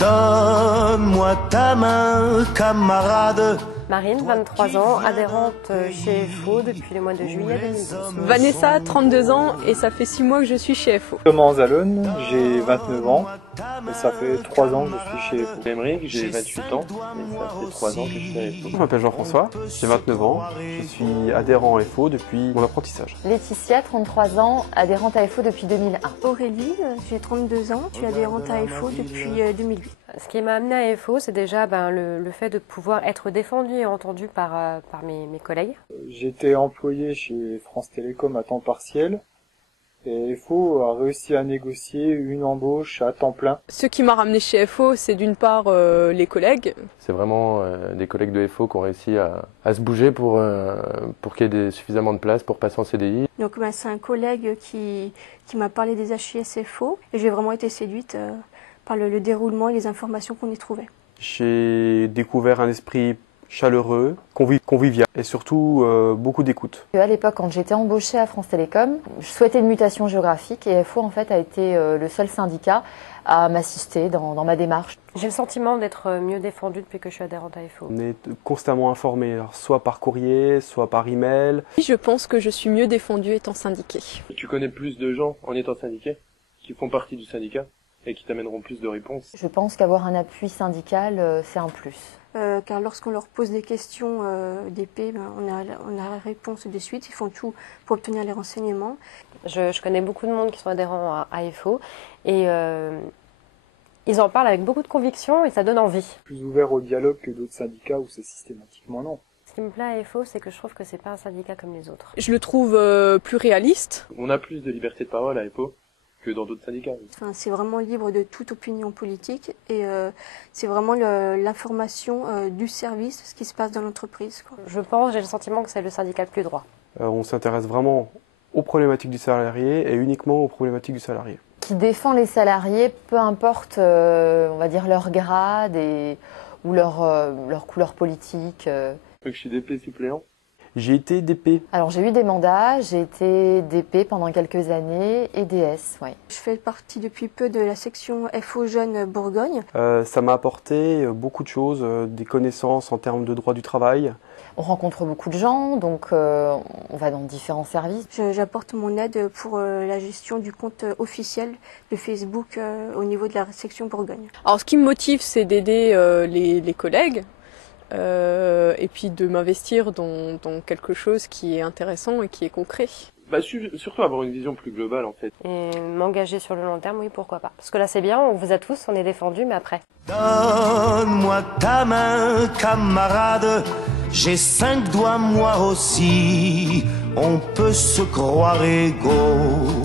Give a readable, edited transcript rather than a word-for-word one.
Donne-moi ta main, camarade. Marine, 23 ans, adhérente chez FO depuis le mois de juillet 2012. Vanessa, 32 ans, et ça fait 6 mois que je suis chez FO. Thomas Zalone, j'ai 29 ans, et ça fait 3 ans que je suis chez FO. Emeric, j'ai 28 ans, et ça fait 3 ans que je suis à FO. Je m'appelle Jean-François, j'ai 29 ans, je suis adhérent à FO depuis mon apprentissage. Laetitia, 33 ans, adhérente à FO depuis 2001. Aurélie, j'ai 32 ans, je suis adhérente à FO depuis 2008. Ce qui m'a amenée à FO, c'est déjà le fait de pouvoir être défendue et entendue par mes collègues. J'étais employé chez France Télécom à temps partiel, et FO a réussi à négocier une embauche à temps plein. Ce qui m'a ramené chez FO, c'est d'une part les collègues. C'est vraiment des collègues de FO qui ont réussi à se bouger pour qu'il y ait suffisamment de place pour passer en CDI. Donc c'est un collègue qui m'a parlé des HIS FO, et j'ai vraiment été séduite par le déroulement et les informations qu'on y trouvait. J'ai découvert un esprit chaleureux, convivial et surtout beaucoup d'écoute. À l'époque, quand j'étais embauchée à France Télécom, je souhaitais une mutation géographique et FO en fait a été le seul syndicat à m'assister dans ma démarche. J'ai le sentiment d'être mieux défendue depuis que je suis adhérente à FO. On est constamment informé, soit par courrier, soit par email. Je pense que je suis mieux défendue étant syndiquée. Tu connais plus de gens en étant syndiqué, qui font partie du syndicat et qui t'amèneront plus de réponses. Je pense qu'avoir un appui syndical, c'est un plus. Car lorsqu'on leur pose des questions d'épée, on a la réponse de suite. Ils font tout pour obtenir les renseignements. Je connais beaucoup de monde qui sont adhérents à FO et ils en parlent avec beaucoup de conviction et ça donne envie. Plus ouvert au dialogue que d'autres syndicats où c'est systématiquement non. Ce qui me plaît à FO, c'est que je trouve que c'est pas un syndicat comme les autres. Je le trouve plus réaliste. On a plus de liberté de parole à FO que dans d'autres syndicats. Enfin, c'est vraiment libre de toute opinion politique et c'est vraiment l'information du service, ce qui se passe dans l'entreprise. J'ai le sentiment que c'est le syndicat le plus droit. On s'intéresse vraiment aux problématiques du salarié et uniquement aux problématiques du salarié. Qui défend les salariés, peu importe, on va dire leur grade ou leur couleur politique. Donc je suis DP suppléant. J'ai été DP. Alors j'ai eu des mandats, j'ai été DP pendant quelques années et DS, oui. Je fais partie depuis peu de la section FO Jeunes Bourgogne. Ça m'a apporté beaucoup de choses, des connaissances en termes de droit du travail. On rencontre beaucoup de gens, donc on va dans différents services. J'apporte mon aide pour la gestion du compte officiel de Facebook au niveau de la section Bourgogne. Alors ce qui me motive, c'est d'aider les collègues. Et puis de m'investir dans quelque chose qui est intéressant et qui est concret. Surtout avoir une vision plus globale en fait. Et m'engager sur le long terme, oui, pourquoi pas. Parce que là c'est bien, on vous a tous, on est défendus, mais après. Donne-moi ta main, camarade. J'ai 5 doigts moi aussi. On peut se croire égaux.